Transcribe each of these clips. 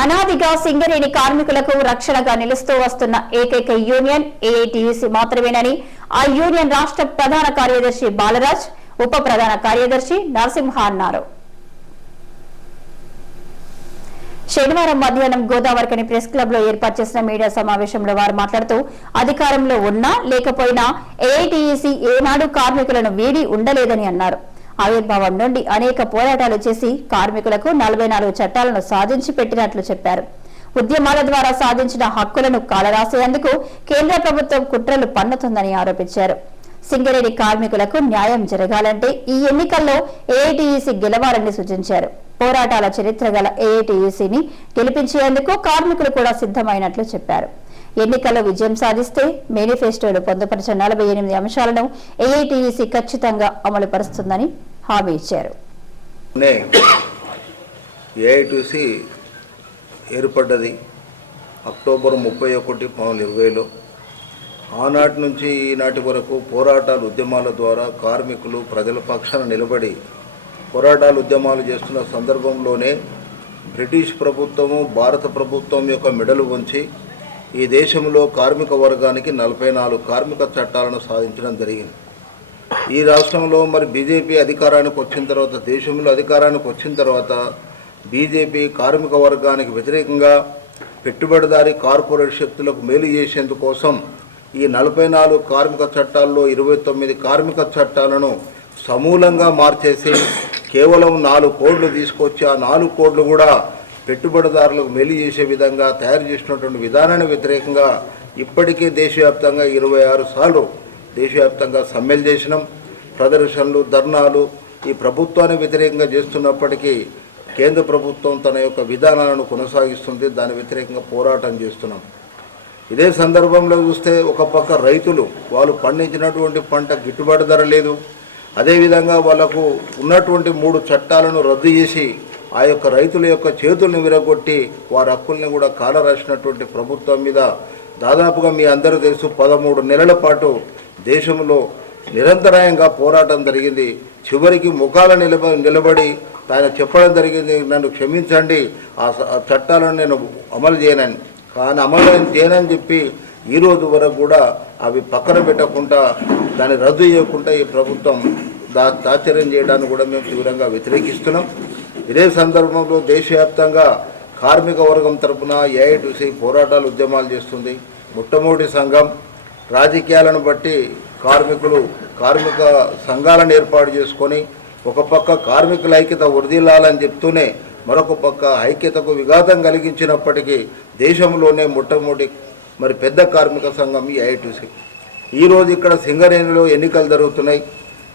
అనాదిగా సింగరేణి కార్మికులకు రక్షణగా నిలుస్తూ వస్తున్న ఏకైక యూనియన్ ఏఐటీయూసీ మాత్రమేనని ఆ యూనియన్ రాష్ట్ర ప్రధాన కార్యదర్శి బాలరాజ్, ఉప ప్రధాన కార్యదర్శి నరసింహ అన్నారు. శనివారం మధ్యాహ్నం గోదావరికని ప్రెస్ క్లబ్ లో ఏర్పాటు చేసిన మీడియా సమావేశంలో వారు మాట్లాడుతూ అధికారంలో ఉన్నా లేకపోయినా ఏఐటీయూసీ ఏనాడు కార్మికులను వీడి ఉండలేదని అన్నారు. ఆవిర్భావం నుండి అనేక పోరాటాలు చేసి కార్మికులకు 44 చట్టాలను సాధించి పెట్టినట్లు చెప్పారు. ఉద్యమాల ద్వారా సాధించిన హక్కులను కాలరాసేందుకు కేంద్ర ప్రభుత్వం కుట్రలు పన్నుతుందని ఆరోపించారు. సింగరేణి కార్మికులకు న్యాయం జరగాలంటే ఈ ఎన్నికల్లో ఏఐటీయూసీ గెలవాలని సూచించారు. పోరాటాల చరిత్ర గల ఏఐటీయూసీని గెలిపించేందుకు కార్మికులు కూడా సిద్ధమైనట్లు చెప్పారు. ఎన్నికల్లో విజయం సాధిస్తే మేనిఫెస్టోలో పొందుపరిచిన 48 అంశాలను ఏఐటీయూసీ ఖచ్చితంగా అమలు పరుస్తుందని హామీ ఇచ్చారు. ఏఐటీయూసీ ఏర్పడ్డది అక్టోబర్ 31, 2020లో. ఆనాటి నుంచి ఈనాటి వరకు పోరాటాలు ఉద్యమాల ద్వారా కార్మికులు ప్రజల పక్షాన నిలబడి పోరాటాలు ఉద్యమాలు చేస్తున్న సందర్భంలోనే బ్రిటిష్ ప్రభుత్వము భారత ప్రభుత్వం యొక్క మెడలు వంచి ఈ దేశంలో కార్మిక వర్గానికి 44 కార్మిక చట్టాలను సాధించడం జరిగింది. ఈ రాష్ట్రంలో మరి బీజేపీ అధికారానికి వచ్చిన తర్వాత, దేశంలో అధికారానికి వచ్చిన తర్వాత బీజేపీ కార్మిక వర్గానికి వ్యతిరేకంగా పెట్టుబడిదారీ కార్పొరేట్ శక్తులకు మేలు చేసేందుకోసం ఈ 44 కార్మిక చట్టాల్లో 29 కార్మిక చట్టాలను సమూలంగా మార్చేసి కేవలం 4 కోడ్లు తీసుకొచ్చి ఆ 4 కోడ్లు కూడా పెట్టుబడిదారులకు మేలు చేసే విధంగా తయారు చేసినటువంటి విధానానికి వ్యతిరేకంగా ఇప్పటికే దేశవ్యాప్తంగా 26 సార్లు దేశవ్యాప్తంగా సమ్మెలు చేసినాం. ప్రదర్శనలు, ధర్నాలు ఈ ప్రభుత్వానికి వ్యతిరేకంగా చేస్తున్నప్పటికీ కేంద్ర ప్రభుత్వం తన యొక్క విధానాలను కొనసాగిస్తుంది. దాని వ్యతిరేకంగా పోరాటం చేస్తున్నాం. ఇదే సందర్భంలో చూస్తే ఒక పక్క రైతులు వాళ్ళు పండించినటువంటి పంట గిట్టుబాటు ధర లేదు. అదేవిధంగా వాళ్ళకు ఉన్నటువంటి 3 చట్టాలను రద్దు చేసి ఆ యొక్క రైతుల యొక్క చేతులను విరగొట్టి వారి హక్కుల్ని కూడా కాలరాసినటువంటి ప్రభుత్వం మీద దాదాపుగా మీ అందరూ తెలుసు 13 నెలల పాటు దేశంలో నిరంతరాయంగా పోరాటం జరిగింది. చివరికి ముఖాల నిలబడి ఆయన చెప్పడం జరిగింది, నన్ను క్షమించండి, ఆ చట్టాలను నేను అమలు చేయనని. కానీ అమలు చేయనని చెప్పి ఈరోజు వరకు కూడా అవి పక్కన పెట్టకుండా దాన్ని రద్దు చేయకుండా ఈ ప్రభుత్వం తాత్పర్యం చేయడాన్ని కూడా మేము తీవ్రంగా వ్యతిరేకిస్తున్నాం. ఇదే సందర్భంలో దేశవ్యాప్తంగా కార్మిక వర్గం తరఫున ఏఐటీయూసీ పోరాటాలు ఉద్యమాలు చేస్తుంది. మొట్టమొదటి సంఘం రాజకీయాలను బట్టి కార్మిక సంఘాలను ఏర్పాటు చేసుకొని ఒక పక్క కార్మికుల ఐక్యత వర్ధిల్లాలని చెప్తూనే మరొక పక్క ఐక్యతకు విఘాతం కలిగించినప్పటికీ దేశంలోనే మొట్టమొదటి మరి పెద్ద కార్మిక సంఘం ఈ ఏఐటీయూసీ. ఈరోజు ఇక్కడ సింగరేణిలో ఎన్నికలు జరుగుతున్నాయి.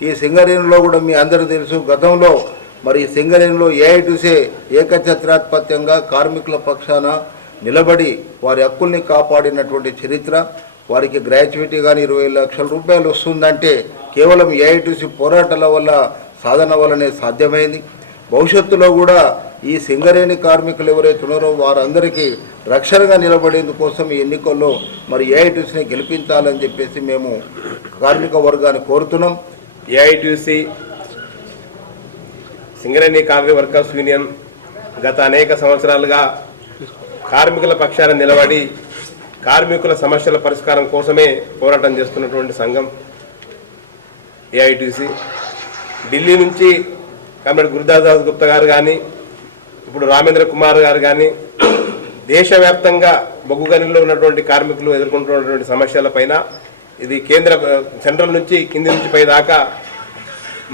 ఈ సింగరేణిలో కూడా మీ అందరూ తెలుసు, గతంలో మరి సింగరేణిలో ఏఐటీయూసీ ఏకఛత్రాధిపత్యంగా కార్మికుల పక్షాన నిలబడి వారి హక్కుల్ని కాపాడినటువంటి చరిత్ర. వారికి గ్రాట్యుటీ కానీ 20 లక్షల రూపాయలు వస్తుందంటే కేవలం ఏఐటీయూసీ పోరాటాల వల్ల, సాధన వల్లనే సాధ్యమైంది. భవిష్యత్తులో కూడా ఈ సింగరేణి కార్మికులు ఎవరైతే ఉన్నారో వారందరికీ రక్షణగా నిలబడేందుకోసం ఈ ఎన్నికల్లో మరి ఏఐటీయూసీని గెలిపించాలని చెప్పేసి మేము కార్మిక వర్గాన్ని కోరుతున్నాం. ఏఐటీయూసీ సింగరేణి కార్మిక వర్కర్స్ యూనియన్ గత అనేక సంవత్సరాలుగా కార్మికుల పక్షాన నిలబడి కార్మికుల సమస్యల పరిష్కారం కోసమే పోరాటం చేస్తున్నటువంటి సంఘం ఏఐటీయూసీ. ఢిల్లీ నుంచి కామ్రేడ్ గురుదాస్ గుప్తా గారు కానీ, ఇప్పుడు రామేంద్ర కుమార్ గారు కానీ దేశవ్యాప్తంగా బొగ్గు గనుల్లో ఉన్నటువంటి కార్మికులు ఎదుర్కొంటున్నటువంటి సమస్యలపైన ఇది సెంట్రల్ నుంచి కింది నుంచి పై దాకా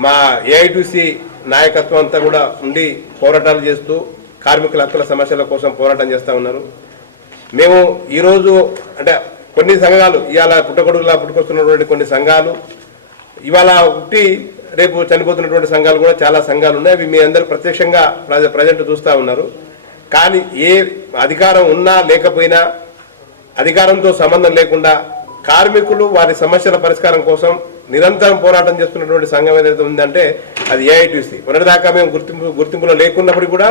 మా ఏఐటీయూసీ నాయకత్వం అంతా కూడా ఉండి పోరాటాలు చేస్తూ కార్మికుల హక్కుల సమస్యల కోసం పోరాటం చేస్తూ ఉన్నారు. మేము ఈరోజు అంటే కొన్ని సంఘాలు ఇవాళ పుట్టగొడుగులా పుట్టుకొస్తున్నటువంటి కొన్ని సంఘాలు ఇవాళ పుట్టి రేపు చనిపోతున్నటువంటి సంఘాలు కూడా చాలా సంఘాలు ఉన్నాయి. అవి మీ అందరూ ప్రత్యక్షంగా ప్రజెంట్ చూస్తూ ఉన్నారు. కానీ ఏ అధికారం ఉన్నా లేకపోయినా అధికారంతో సంబంధం లేకుండా కార్మికులు వారి సమస్యల పరిష్కారం కోసం నిరంతరం పోరాటం చేస్తున్నటువంటి సంఘం ఏదైతే ఉందంటే అది ఏఐటీయూసీ. మొన్నటిదాకా మేము గుర్తింపులో లేకున్నప్పుడు కూడా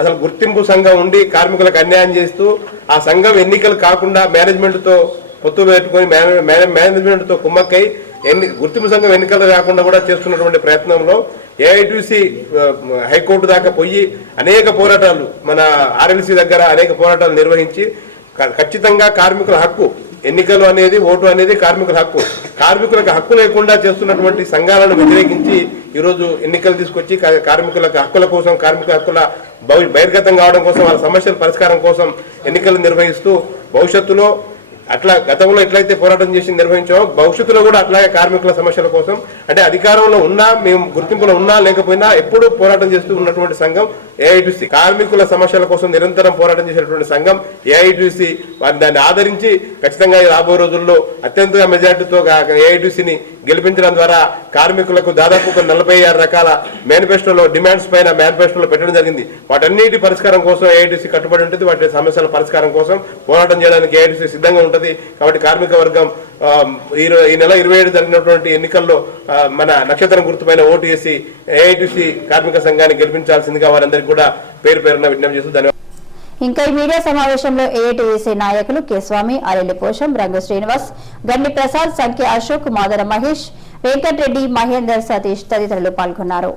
అసలు గుర్తింపు సంఘం ఉండి కార్మికులకు అన్యాయం చేస్తూ ఆ సంఘం ఎన్నికలు కాకుండా మేనేజ్మెంట్తో పొత్తు పెట్టుకొని మేనేజ్మెంట్తో కుమ్మక్కై గుర్తింపు సంఘం ఎన్నికలు కాకుండా కూడా చేస్తున్నటువంటి ప్రయత్నంలో ఏఐటీసీ హైకోర్టు దాకా పోయి అనేక పోరాటాలు, మన ఆర్ఎల్సీ దగ్గర అనేక పోరాటాలు నిర్వహించి ఖచ్చితంగా కార్మికుల హక్కు, ఎన్నికలు అనేది, ఓటు అనేది కార్మికుల హక్కు. కార్మికులకు హక్కు లేకుండా చేస్తున్నటువంటి సంఘాలను వ్యతిరేకించి ఈరోజు ఎన్నికలు తీసుకొచ్చి కార్మికులకు హక్కుల కోసం, కార్మికుల హక్కుల బహిర్గతం కావడం కోసం, వాళ్ళ సమస్యల పరిష్కారం కోసం ఎన్నికలు నిర్వహిస్తూ భవిష్యత్తులో అట్లా గతంలో ఎట్లయితే పోరాటం చేసి నిర్వహించామో భవిష్యత్తులో కూడా అట్లాగే కార్మికుల సమస్యల కోసం, అంటే అధికారంలో ఉన్నా, మేము గుర్తింపులో ఉన్నా లేకపోయినా ఎప్పుడూ పోరాటం చేస్తూ ఉన్నటువంటి సంఘం ఏఐటీసీ. కార్మికుల సమస్యల కోసం నిరంతరం పోరాటం చేసినటువంటి సంఘం ఏఐటీసీ. వారిని దాన్ని ఆదరించి ఖచ్చితంగా రాబో రోజుల్లో అత్యంత మెజార్టీతో ఏఐటీసీని గెలిపించడం ద్వారా కార్మికులకు దాదాపు 46 రకాల మేనిఫెస్టోలో డిమాండ్స్ పైన మేనిఫెస్టోలో పెట్టడం జరిగింది. వాటన్నిటి పరిష్కారం కోసం ఏఐటీసీ కట్టుబడి ఉంటుంది. వాటి సమస్యల పరిష్కారం కోసం పోరాటం చేయడానికి ఏఐటీసీ సిద్ధంగా ఉంటుంది. కాబట్టి కార్మిక వర్గం ఈ నెల 27 జరిగినటువంటి ఎన్నికల్లో మన నక్షత్రం గుర్తుపైన ఓటు వేసి ఏఐటీసీ కార్మిక సంఘాన్ని గెలిపించాల్సిందిగా వారందరికీ కూడా పేరు పేరున విజ్ఞప్తి చేస్తూ ధన్యవాదాలు. ఇంకా ఈ మీడియా సమావేశంలో ఏఐటీయూసీ నాయకులు కె స్వామి, ఆరెల్లి పోషం, రంగు శ్రీనివాస్, గండి ప్రసాద్, సంఖ్య అశోక్, మాదర మహేష్, వెంకటరెడ్డి, మహేందర్, సతీష్ తదితరులు పాల్గొన్నారు.